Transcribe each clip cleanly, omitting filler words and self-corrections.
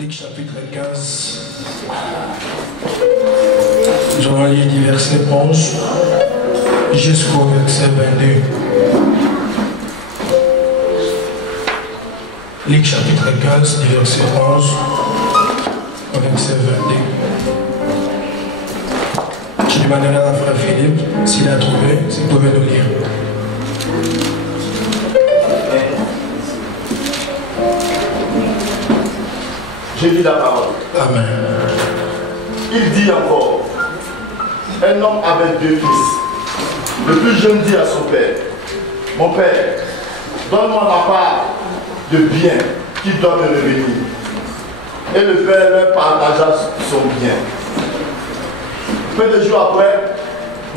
Luc chapitre 15. Nous allons lire du verset 11 jusqu'au verset 22. Luc chapitre 15, du verset 11 au verset 22. Je demanderai à frère Philippe s'il a trouvé, s'il pouvait nous lire. Je lis la parole. Amen. Il dit encore, un homme avait deux fils. Le plus jeune dit à son père, mon père, donne-moi la part de bien qui doit me revenir. Et le père leur partagea son bien. Peu de jours après,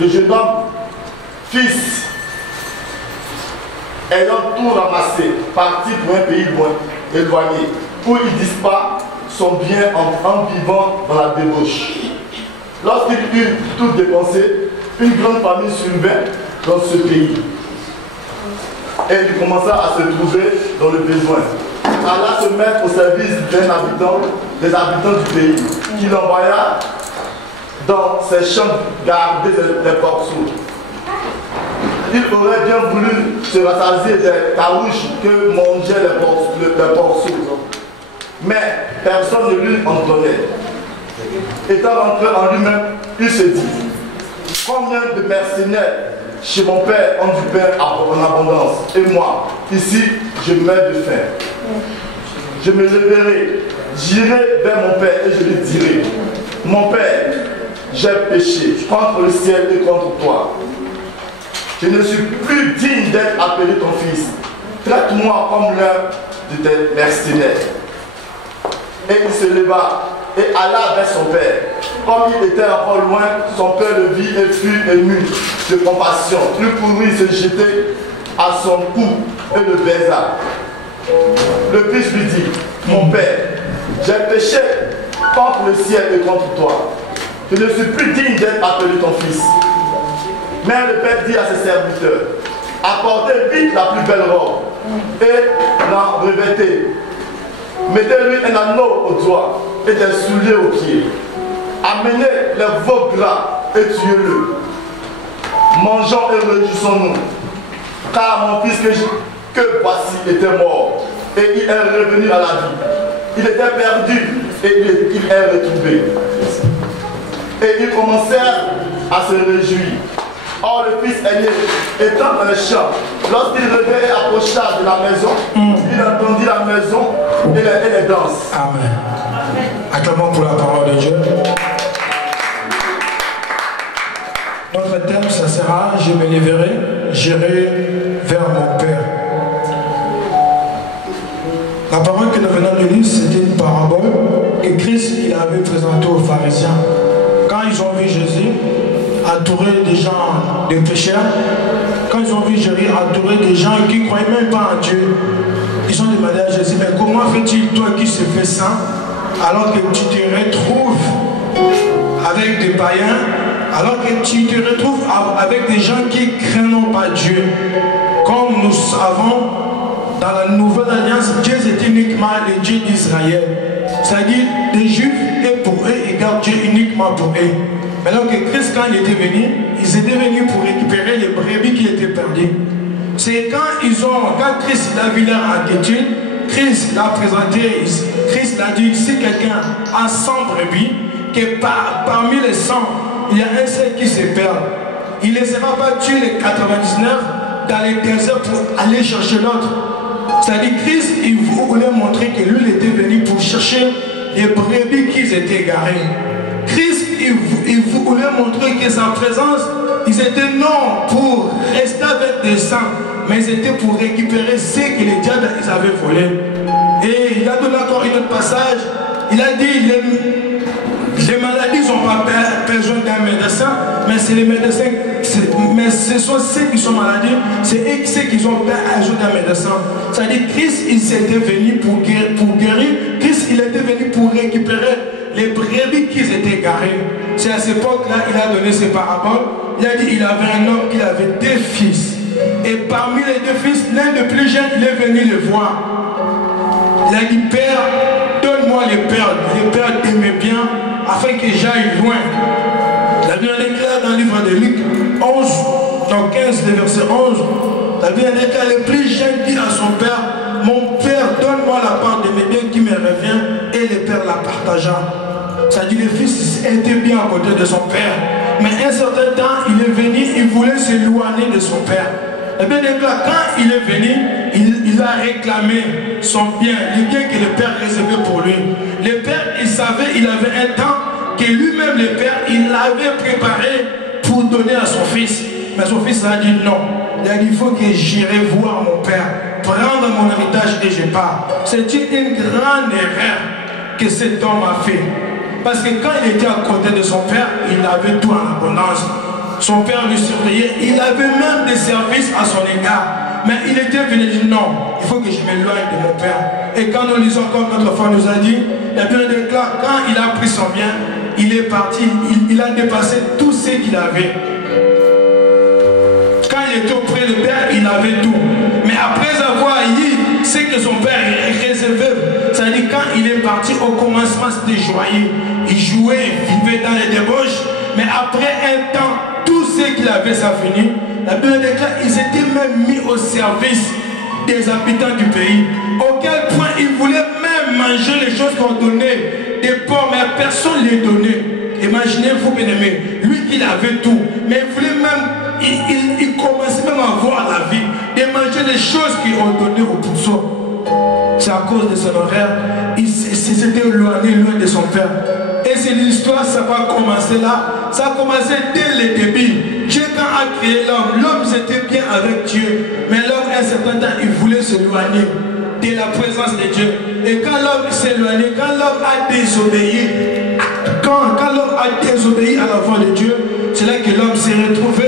le jeune homme, fils, ayant tout ramassé, partit pour un pays loin, éloigné, où il disparaît son bien en vivant dans la débauche. Lorsqu'il eut tout dépensé, une grande famille survint dans ce pays. Et il commença à se trouver dans le besoin. Alla se mettre au service des habitants du pays, qu'il envoya dans ses champs garder les porceaux. Il aurait bien voulu se rassasier des carouches que mangeaient les porceaux. Mais personne ne lui en donnait. Étant rentré en lui-même, il se dit, combien de mercenaires chez mon père ont du pain en abondance, et moi, ici, je meurs de faim. Je me leverai, j'irai vers mon père et je lui dirai, mon père, j'ai péché contre le ciel et contre toi. Je ne suis plus digne d'être appelé ton fils. Traite-moi comme l'un de tes mercenaires. Et il se leva et alla vers son père. Comme il était encore loin, son père le vit et fut ému de compassion. Il courut se jeter à son cou et le baisa. Le fils lui dit, mon père, j'ai péché contre le ciel et contre toi. Je ne suis plus digne d'être appelé ton fils. Mais le père dit à ses serviteurs, apportez vite la plus belle robe et la revêtez. Mettez-lui un anneau au doigt et des souliers aux pieds. Amenez les veaux gras et tuez-le. Mangeons et réjouissons-nous. Car mon fils que voici était mort et il est revenu à la vie. Il était perdu et il est retrouvé. Et ils commencèrent à se réjouir. Or le fils aîné, étant dans le champ, lorsqu'il revint et approcha de la maison, il entendit la maison et les danses. Amen. Acclamons pour la parole de Dieu. Notre thème, ça sera « Je me lèverai, j'irai vers mon Père ». La parole que nous venons de lire, c'était une parabole que Christ il avait présentée aux pharisiens. Quand ils ont vu Jésus entouré des gens, des pécheurs, quand ils ont vu Jésus entouré des gens qui ne croyaient même pas en Dieu, ils ont demandé à Jésus, mais comment fait-il, toi qui se fais saint, alors que tu te retrouves avec des païens, alors que tu te retrouves avec des gens qui ne craignent pas Dieu. Comme nous savons, dans la nouvelle alliance, Dieu est uniquement le Dieu d'Israël. C'est-à-dire, les Juifs, et pour eux, égale Dieu uniquement pour eux. Maintenant que Christ, quand il était venu, ils étaient venus pour récupérer les brebis qui étaient perdues. C'est quand Christ a vu leur attitude, Christ l'a présenté, Christ l'a dit, si quelqu'un a 100 brebis, que parmi les 100, il y a un seul qui se perd, il ne laissera pas tuer les 99 dans les déserts pour aller chercher l'autre. C'est-à-dire Christ, il voulait montrer que lui, il était venu pour chercher les brebis qui étaient égarées. Christ, il voulait montrer que sa présence, ils étaient non pour rester avec des saints, mais ils étaient pour récupérer ce que les diables ils avaient volé. Et il a donné encore un autre passage, il a dit, les maladies n'ont pas besoin d'un médecin, mais c'est les médecins, mais ce sont ceux qui sont malades, c'est ceux qui ont besoin d'un médecin. C'est-à-dire Christ, il était venu pour guérir, Christ, il était venu pour récupérer les brebis qui étaient garés. C'est à cette époque-là, il a donné ces paraboles. Il a dit qu'il avait un homme qui avait deux fils. Et parmi les deux fils, l'un des plus jeunes, il est venu le voir. Il a dit, Père, donne-moi les pères j'aille loin. La Bible déclare dans le livre de Luc 11, dans 15, le verset 11, la Bible déclare, le plus jeune dit à son père, mon père, donne-moi la part de mes biens qui me revient, et le père la partagea. Ça dit, le fils était bien à côté de son père, mais un certain temps, il est venu, il voulait s'éloigner de son père. La Bible déclare, quand il est venu, il a réclamé son bien, le bien que le père réservait pour lui. Le père, il savait, il avait un temps que lui-même, le père, il l'avait préparé pour donner à son fils. Mais son fils a dit non. Il a dit, il faut que j'irai voir mon père, prendre mon héritage et je pars. C'est une grande erreur que cet homme a fait. Parce que quand il était à côté de son père, il avait tout en abondance. Son père lui surveillait, il avait même des services à son égard. Mais il était venu dire non, il faut que je m'éloigne de mon père. Et quand nous lisons comme notre femme nous a dit, la Bible déclare, quand il a pris son bien, il est parti, il a dépassé tout ce qu'il avait. Quand il était auprès du père, il avait tout. Mais après avoir eu ce que son père réservait, c'est-à-dire quand il est parti au commencement, c'était joyeux. Il jouait, il vivait dans les débauches. Mais après un temps, tout ce qu'il avait, ça finit. La Bible déclare, ils étaient même mis au service des habitants du pays. Auquel point ils voulaient même manger les choses qu'on donnait des pauvres, mais personne ne les donnait. Imaginez-vous, bien aimé, lui qui avait tout, mais il voulait même, il commençait même à voir la vie, de manger les choses qu'on donnait aux pourceaux. C'est à cause de son horaire, il s'était éloigné loin de son père. Et c'est l'histoire, ça va commencer là. Ça a commencé dès le début. Dieu, quand a créé l'homme, l'homme était bien avec Dieu. Mais l'homme, à un certain temps, il voulait s'éloigner de la présence de Dieu. Et quand l'homme s'éloignait, quand l'homme a désobéi, quand l'homme a désobéi à la voix de Dieu, c'est là que l'homme s'est retrouvé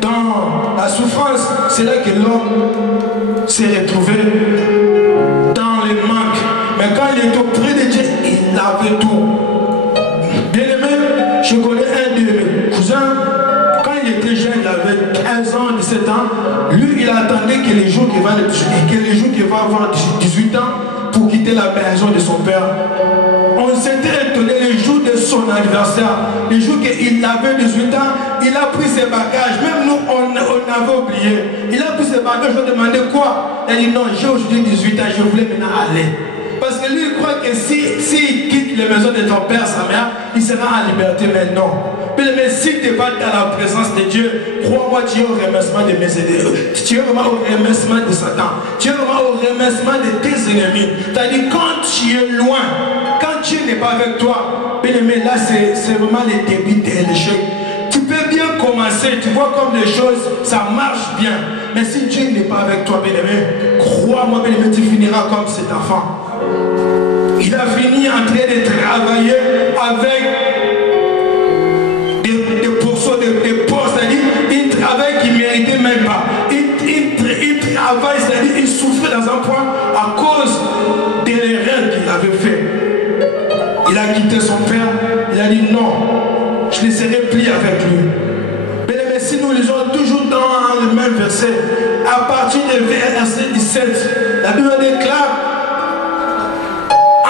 dans la souffrance. C'est là que l'homme s'est retrouvé dans le manque. Mais quand il est auprès de Dieu, il avait tout. Bien aimé, je connais un de mes cousins. Quand il était jeune, il avait 15 ans, 17 ans. Lui, il attendait que les jours qu'il va avoir 18 ans pour quitter la maison de son père. On s'était étonné les jours de son anniversaire. Les jours qu'il avait 18 ans, il a pris ses bagages. Même nous, on avait oublié. Il a pris ses bagages, je lui ai demandé quoi. Il a dit non, j'ai aujourd'hui 18 ans, je voulais maintenant aller. Parce que lui, il croit que s'il quitte les maisons de ton père, sa mère, il sera en liberté. Mais non. Mais si tu n'es pas dans la présence de Dieu, crois-moi, tu es au remerciement de mes ennemis. Tu es vraiment au remerciement de Satan. Tu es vraiment au remerciement de tes ennemis. C'est-à-dire, quand tu es loin, quand Dieu n'est pas avec toi, bien aimé, là, c'est vraiment le début de l'échec. Tu peux bien commencer, tu vois comme les choses, ça marche bien. Mais si Dieu n'est pas avec toi, bien aimé, crois-moi, bien aimé, tu finiras comme cet enfant. Il a fini en train de travailler avec des pourceaux, des postes, c'est-à-dire il travaille qui ne méritait même pas. Il travaille, c'est-à-dire il souffrait dans un point à cause des erreurs qu'il avait fait. Il a quitté son père, il a dit non, je ne serai plus avec lui. Mais si nous lisons toujours dans le même verset, à partir du verset 17, la Bible déclare,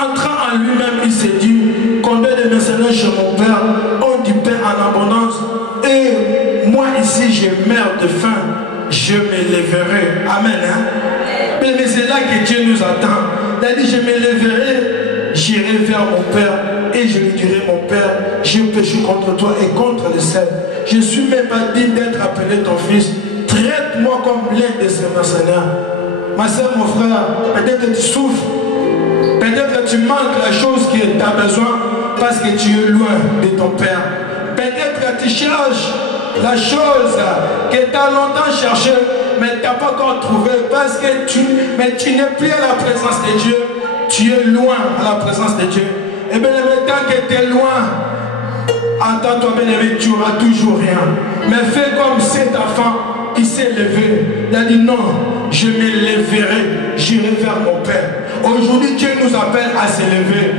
entrant en lui-même, il s'est dit, combien de mercenaires chez mon père ont du pain en abondance, et moi ici je meurs de faim, je me lèverai. Amen. Hein? Mais c'est là que Dieu nous attend. Il a dit, je me lèverai, j'irai vers mon père, et je lui dirai, mon père, j'ai péché contre toi et contre le ciel. Je ne suis même pas digne d'être appelé ton fils. Traite-moi comme l'un de ces mercenaires. Ma soeur, mon frère, peut-être que tu souffres. Peut-être que tu manques la chose que tu as besoin parce que tu es loin de ton père. Peut-être que tu cherches la chose que tu as longtemps cherché, mais tu n'as pas encore trouvé parce que tu n'es plus à la présence de Dieu. Tu es loin à la présence de Dieu. Et bien, tant que tu es loin, attends-toi, bien-aimé, tu n'auras toujours rien. Mais fais comme cet enfant qui s'est levé. Il a dit non, je me lèverai, j'irai vers mon père. Aujourd'hui, Dieu nous appelle à se lever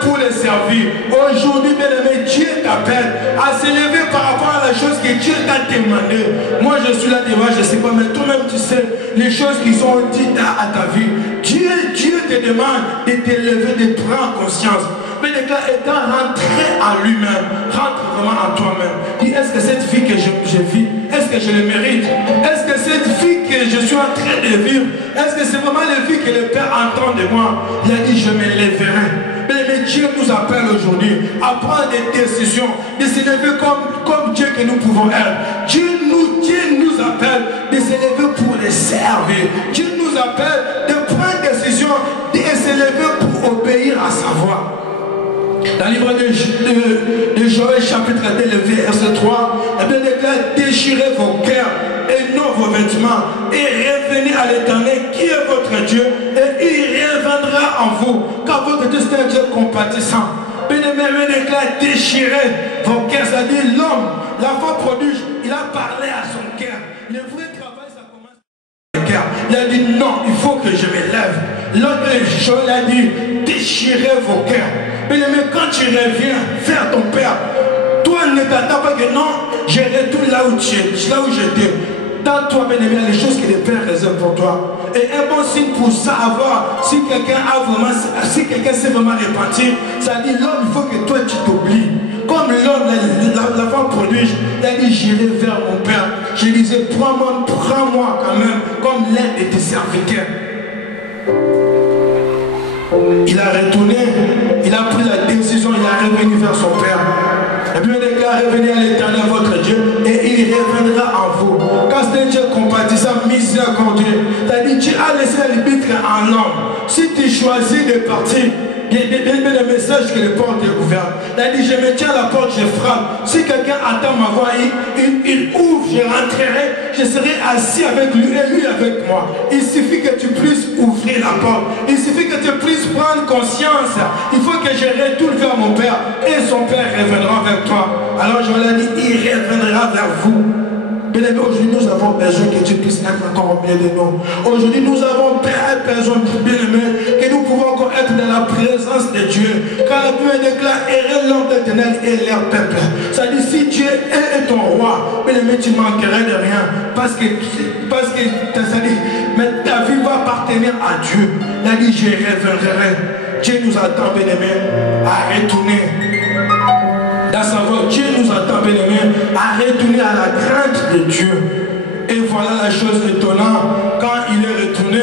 pour les servir. Aujourd'hui, bien-aimé, Dieu t'appelle à se lever par rapport à la chose que Dieu t'a demandé. Moi, je suis là devant, je ne sais pas, mais toi-même, tu sais les choses qui sont dites à ta vie. Dieu te demande de te lever, de prendre conscience. Mais étant rentré en lui-même, rentre vraiment en toi-même. Dis, est-ce que cette vie que je vis, est-ce que je le mérite? Est-ce que cette vie que je suis en train de vivre, est-ce que c'est vraiment la vie que le Père entend de moi? Il a dit, je m'élèverai. Mais Dieu nous appelle aujourd'hui à prendre des décisions, de s'élever comme Dieu que nous pouvons être. Dieu nous appelle de s'élever pour les servir. Dieu nous appelle de prendre des décisions, de s'élever pour obéir à sa voix. Dans le livre de Joël chapitre 2, le verset 3, eh bien, déchirez vos cœurs et non vos vêtements et revenez à l'Éternel qui est votre Dieu et il reviendra en vous car votre Dieu c'est un Dieu compatissant. Bien-aimé, déchirez vos cœurs, c'est-à-dire l'homme, l'enfant prodige, il a parlé à son cœur. Le vrai travail, ça commence par le cœur. Il a dit non, il faut que je m'élève. L'autre Joël a dit déchirez vos cœurs. Bien-aimé, quand tu reviens vers ton Père, toi ne t'attends pas que non, je retourne là où tu es, là où j'étais. Dans toi, bien-aimé, les choses que le Père réserve pour toi. Et un bon signe pour savoir si quelqu'un s'est vraiment repenti, ça dit l'homme, il faut que toi tu t'oublies. Comme l'homme, l'enfant prodige, il a dit j'irai vers mon Père. Je disais, prends-moi quand même comme l'un de tes serviteurs. Il a retourné, il a pris la décision, il a revenu vers son Père. Et puis il a revenu à l'Éternel votre Dieu et il reviendra en vous. Quand c'est un Dieu compatissant, miséricordieux, c'est-à-dire Dieu a laissé la limite en l'homme. Si tu choisis de partir, le message que les portes est ouverte. C'est-à-dire je me tiens à la porte, je frappe. Si quelqu'un attend ma voix, il ouvre, je rentrerai, je serai assis avec lui et lui avec moi. Il suffit que tu puisses ouvrir la porte. Il suffit que tu puisses prendre conscience. Il faut que je retourne vers mon Père et son Père reviendra vers toi. Alors je l'ai dit, il reviendra vers vous. Bien-aimé, aujourd'hui nous avons besoin que tu puisses être encore au milieu de nous. Aujourd'hui nous avons besoin, bien-aimé, que nous pouvons encore être dans la présence de Dieu. Car la Bible déclare, errer l'homme d'éternel et leur peuple. Ça dit, si Dieu est ton roi, bien-aimé, tu manquerais de rien. Parce que ça dit, mais ta vie va appartenir à Dieu. Il a dit, je reviendrai. Dieu nous attend, bien-aimé, à retourner. Dans sa voix, Dieu nous attend, bien-aimé, à retourner à la crainte de Dieu. Et voilà la chose étonnante. Quand il est retourné,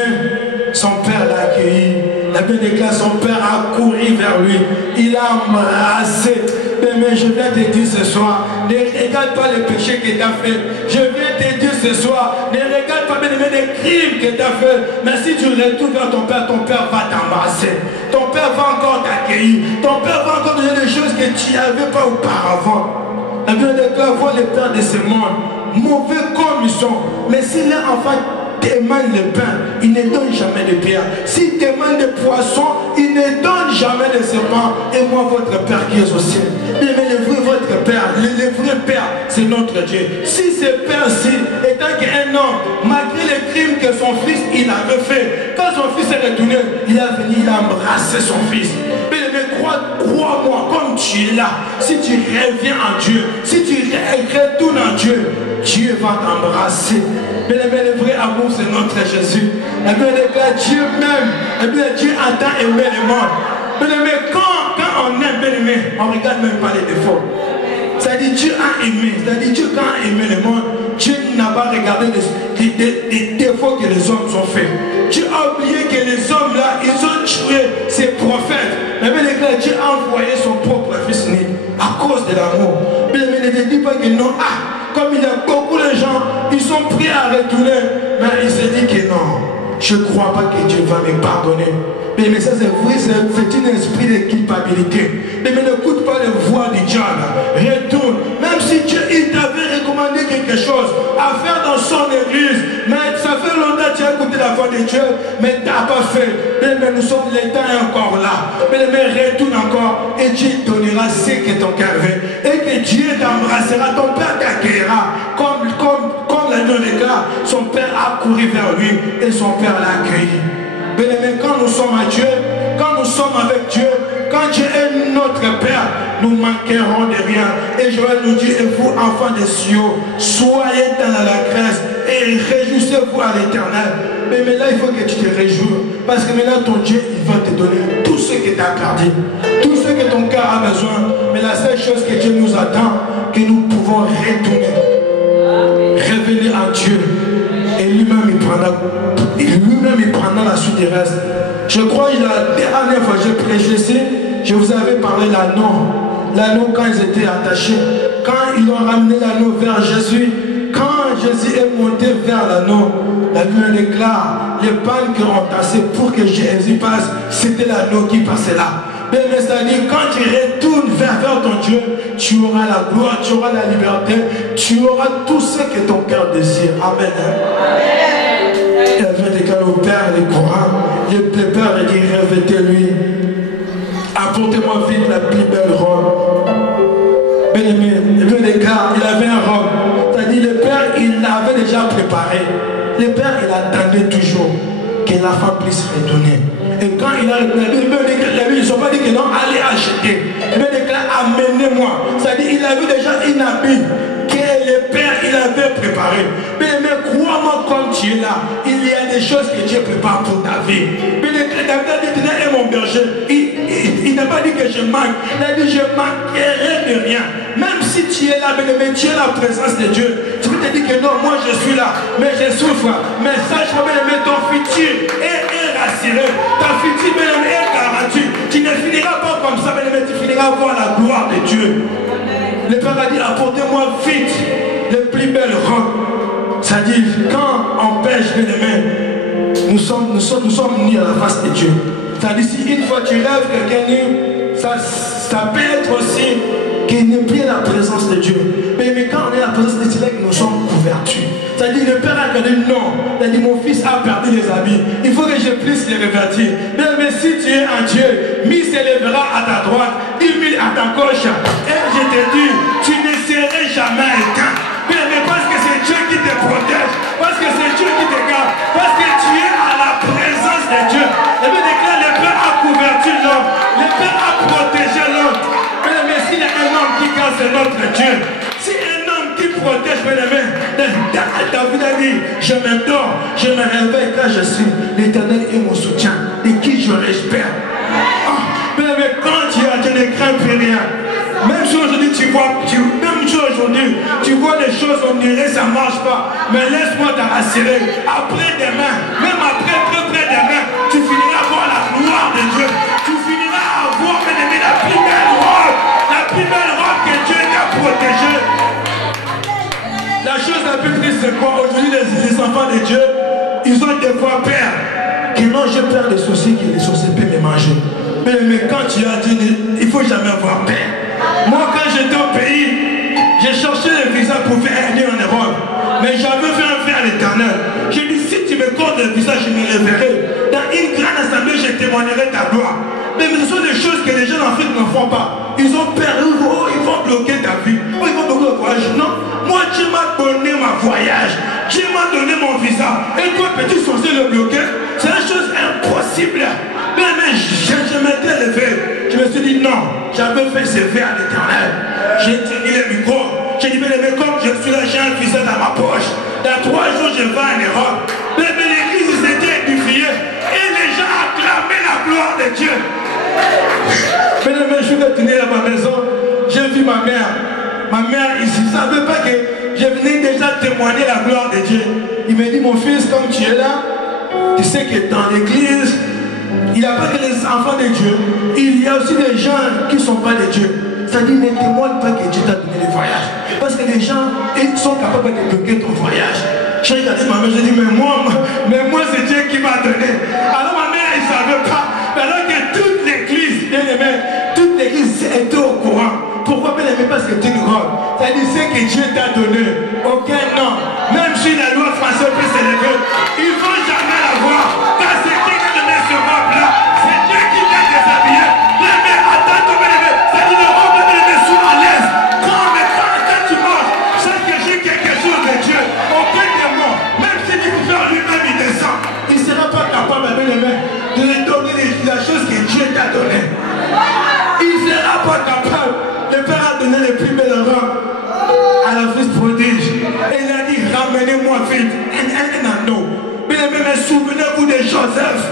son père l'a accueilli. La Bible déclare, son père a couru vers lui. Il l'a embrassé. Mais je viens te dire ce soir, ne regarde pas les péchés que tu as fait. Je viens te dire ce soir, ne regarde pas bien les crimes que tu as fait. Mais si tu retournes vers ton père va t'embrasser. Ton père va encore t'accueillir. Ton père va encore donner des choses que tu n'avais pas auparavant. La Bible déclare, vois les pères de ce monde, mauvais comme ils sont. Mais si leur enfant demande le pain, il ne donne jamais de pierre. S'il demande des poissons, il ne donne jamais de serpents. Et moi, votre Père qui est au ciel. Mais votre Père, le vrai Père, c'est notre Dieu. Si ce Père-ci, étant qu'un homme, malgré les crimes que son fils il avait fait, quand son fils est retourné, il a venu, il a embrassé son fils. Mais crois-moi, comme tu es là, si tu reviens en Dieu, si tu retournes en Dieu, Dieu va t'embrasser. Mais le vrai amour, c'est notre Jésus. Et bien, Dieu même, et bien, Dieu entend aimer le monde. Mais quand on aime, bien aimé, on ne regarde même pas les défauts. C'est-à-dire Dieu a aimé. C'est-à-dire Dieu quand a aimé le monde, Dieu n'a pas regardé les défauts que les hommes ont fait. Dieu a oublié que les hommes là, ils ont tué ses prophètes. Mais bien, Dieu a envoyé son propre fils né à cause de l'amour. Mais ne dis pas que non. Comme il y a beaucoup de gens, ils sont prêts à retourner. Mais il se dit que non, je ne crois pas que Dieu va me pardonner. Mais ça c'est vrai, c'est un esprit de culpabilité. Mais n'écoute pas les voix du diable. Retourne. Même si Dieu il t'avait recommandé quelque chose à faire dans son église, mais ça fait longtemps que tu as écouté la voix de Dieu, mais tu n'as pas fait. Mais nous sommes, le temps est encore là. Mais retourne encore et Dieu donnera ce que ton cœur veut. Et que Dieu t'embrassera, ton Père t'accueillera. Comme la Bible déclare, son Père a couru vers lui et son Père l'a accueilli. Bien-aimé, quand nous sommes à Dieu, quand nous sommes avec Dieu, quand Dieu est notre Père, nous manquerons de rien. Et Joël nous dit, et vous, enfants des cieux, soyez dans la grâce et réjouissez-vous à l'Éternel. Mais là, il faut que tu te réjouis. Parce que maintenant, ton Dieu, il va te donner tout ce que tu as perdu. Tout ce que ton cœur a besoin. Mais la seule chose que Dieu nous attend, que nous pouvons retourner. Revenir à Dieu. Et lui-même il prendra la suite du reste. Je crois que la dernière fois que j'ai prêché, je vous avais parlé de l'anneau. L'anneau quand ils étaient attachés. Quand ils ont ramené l'anneau vers Jésus. Quand Jésus est monté vers l'anneau, la Bible déclare les pannes qui ont tassé pour que Jésus passe, c'était l'anneau qui passait là. Mais c'est-à-dire, quand tu retournes vers ton Dieu, tu auras la gloire, tu auras la liberté, tu auras tout ce que ton cœur désire. Amen. Et elle veut déclarer au Père les courants. Le Père a dit, revêtez-lui. Apportez-moi vite la plus belle robe. Bien-aimé, il veut déclarer, il avait un robe. C'est-à-dire, le Père, il l'avait déjà préparé. Le Père, il attendait toujours que la femme puisse retourner. Et quand il a répondu, ils ne sont pas dit que non, allez acheter. Il veut déclarer, amenez-moi. C'est-à-dire, il avait déjà une habit que le Père, il avait préparé. Mais crois-moi, comme tu es là, il y a des choses que Dieu prépare pour ta vie. Mais David a dit, Dieu est mon berger. Il n'a pas dit que je manque. Il a dit, je manquerai de rien. Même si tu es là, mais tu es la présence de Dieu. Tu peux te dire que non, moi je suis là, mais je souffre. Mais sache-moi, bien-aimé, ton futur est rassuré. Ta futur, bien-aimé, est garantie. Tu ne finiras pas comme ça, bien-aimé, tu finiras à voir la gloire de Dieu. Le Père a dit, apportez-moi vite les plus belles robes. C'est-à-dire, quand on pêche, bien-aimé, nous sommes unis à la face de Dieu. C'est-à-dire, si une fois tu rêves quelqu'un nu, ça peut être aussi qu'il n'est plus la présence de Dieu. Mais quand on est la présence de Dieu, nous sommes couvertus. C'est-à-dire, le Père a dit non. Il a dit, mon fils a perdu les habits. Il faut que je puisse les revêtir. Mais si tu es en Dieu, 1000 s'élèvera à ta droite, 10 000 à ta gauche. Et je te dis, tu ne seras jamais éteint. Mais parce que c'est Dieu qui te protège, parce que c'est Dieu qui te garde, parce que tu es à la présence de Dieu. Et bien, le Père a couvertu l'homme, le Père a protégé l'homme. Mais s'il y a un homme qui garde, c'est notre Dieu. Si un homme qui protège, David a dit, je m'endors, je me réveille quand je suis. L'Éternel est mon soutien, et qui je respecte. Mais quand tu ne crains plus rien. Même si aujourd'hui tu vois, tu vois des choses, on dirait ça ne marche pas. Mais laisse-moi te rassurer. Après demain, même après très demain, tu finiras à voir la gloire de Dieu. Tu finiras à voir, bien-aimé, la plus belle robe que Dieu t'a protégée. La chose la plus triste, c'est quoi? Aujourd'hui, les enfants de Dieu, ils ont des fois peur. Que non, j'ai peur des sorciers, que les sorciers peuvent me manger. Mais quand tu as dit, il ne faut jamais avoir peur. Moi, quand j'étais au pays, j'ai cherché le visa pour faire un en Europe. Mais j'avais fait un vœu à l'Éternel. J'ai dit, si tu me comptes le visa, je me révélerai. Dans une grande assemblée, je témoignerai ta gloire. Mais ce sont des choses que les gens en Afrique ne font pas. Ils ont peur, ils vont bloquer ta vie. Oh, ils vont bloquer le voyage. Non, moi, Dieu m'a donné ma voyage. Dieu m'a donné mon visa. Et toi, petit sorcier, le bloquer, c'est une chose impossible. Mais je m'étais levé. Je me suis dit non, j'avais fait ce vœu à l'Éternel. J'ai tenu le micro. J'ai dit, mais comme je suis là, j'ai un visa dans ma poche. Dans 3 jours, je vais en Europe. Mais l'église s'était édifiée. Et les gens acclamaient la gloire de Dieu. Mais je suis retourné à ma maison. J'ai vu ma mère. Ma mère ici ne savait pas que je venais déjà témoigner la gloire de Dieu. Il m'a dit, mon fils, comme tu es là, tu sais que dans l'église, il n'y a pas que les enfants de Dieu, il y a aussi des gens qui ne sont pas de Dieu. C'est-à-dire, ne témoigne pas que Dieu t'a donné le voyage. Parce que les gens, ils sont capables de bloquer ton voyage. J'ai regardé ma mère, j'ai dit, mais moi c'est Dieu qui m'a donné. Alors ma mère, elle ne savait pas. Alors que toute l'église, bien aimé, toute l'église était au courant. Pourquoi bien aimé? Parce que tu es une robe. C'est-à-dire, c'est que Dieu t'a donné. Aucun nom. Même si la loi française peut s'élever, ils ne vont jamais la voir. Parce que qui t'a donné ce robe-là, c'est Dieu qui t'a déshabillé. Mais attends, bien aimé, c'est-à-dire le robe, bien aimé, sois à l'aise. Quand tu manges, c'est que j'ai quelque chose de Dieu. Aucun démon, même si tu peux faire lui-même, il descend. Il ne sera pas capable, bien aimé, de lui donner la chose que Dieu t'a donnée. Il ne sera pas capable. Le Père a donné les plus belles robes à la fils prodige. Et il a dit, ramenez-moi vite un anneau. Mais souvenez-vous de Joseph.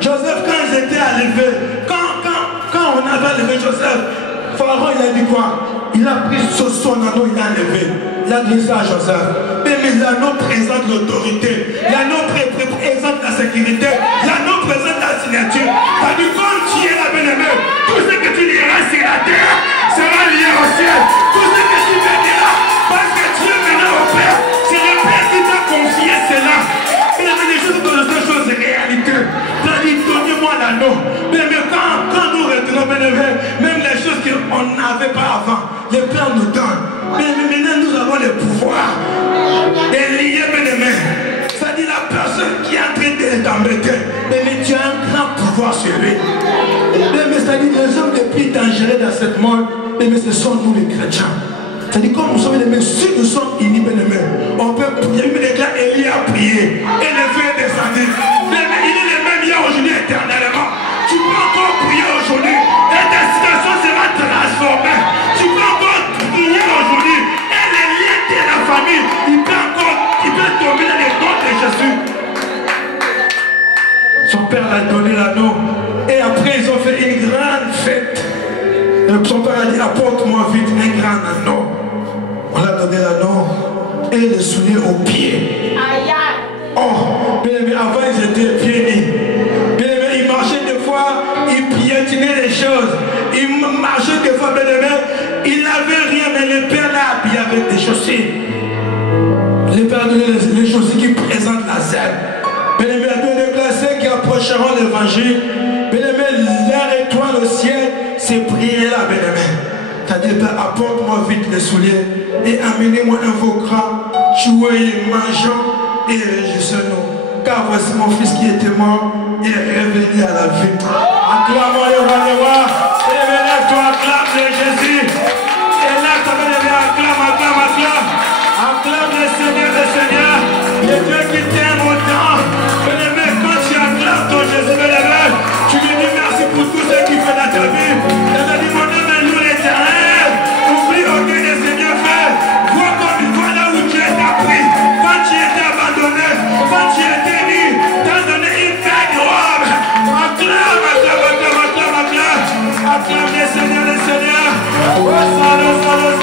Joseph, quand ils étaient arrivés, quand on avait de Joseph, Pharaon, il a dit quoi? Il a pris son anneau, il l'a levé. Il a dit ça à Joseph. Mais l'anneau présente l'autorité. L'anneau présente la sécurité. L'anneau présente la signature. T'as dit, quand tu es la bien-aimée, tout ce que tu diras sur la terre sera lié au ciel. Tout ce que tu me diras, parce que Dieu maintenant au Père, c'est le Père qui t'a confié cela. Il a dit des choses pour ces choses, c'est réalité. T'as dit, donnez-moi l'anneau. Mais quand nous retenons, même les choses qu'on n'avait pas avant, le Père nous donne. Mais maintenant, nous avons le pouvoir de lier mes mains. C'est-à-dire la personne qui est en train de t'embêter, mais tu as un grand pouvoir sur lui. Mais c'est-à-dire les hommes les plus dangereux dans cette monde, mais ce sont nous les chrétiens. C'est-à-dire comme nous sommes les mêmes, si nous sommes unis, on peut prier. Il me déclare, Élie a prié et le feu est descendu. Mais il est le même hier, aujourd'hui, éternellement. Tu peux encore prier aujourd'hui et ta situation sera transformée. Tu peux encore prier aujourd'hui et les liens de la famille, il peut tomber dans les noms de Jésus. Son père l'a donné l'anneau et après ils ont fait une grande fête. Son père a dit, apporte-moi vite un grand anneau. On a donné l'anneau et les souliers aux pieds. Oh, mais avant ils étaient pieds nus. Ils marchaient des fois, ils piétinaient les choses. Ils marchaient des fois, ils n'avaient rien, mais le Père l'a habillé avec des chaussures. Le Père a donné les chaussures qui présentent la scène. Ceux qui approcheront l'évangile, leur étoile au ciel, c'est prier là, c'est-à-dire, apporte-moi vite les souliers et amenez-moi un veau gras, jouez, mangeons et réjouissons-nous. Car voici mon fils qui était mort et est revenu à la vie. Acclamons le roi des rois. Élève-toi, acclame de Jésus. Élève-toi, acclame. Acclame le Seigneur des Seigneurs. Le Dieu qui t'aime autant. Quand tu acclames ton Jésus, tu lui dis merci pour tout ce qu'il fait dans ta vie. Et tu dis, mon âme est lourd l'éternel. Oublie aucun de ses bienfaits. Vois là où tu étais pris. Quand tu étais abandonné. Quand tu étais nu. T'as donné une belle robe. Acclame. Acclame le Seigneur des Seigneurs. Oh, salut.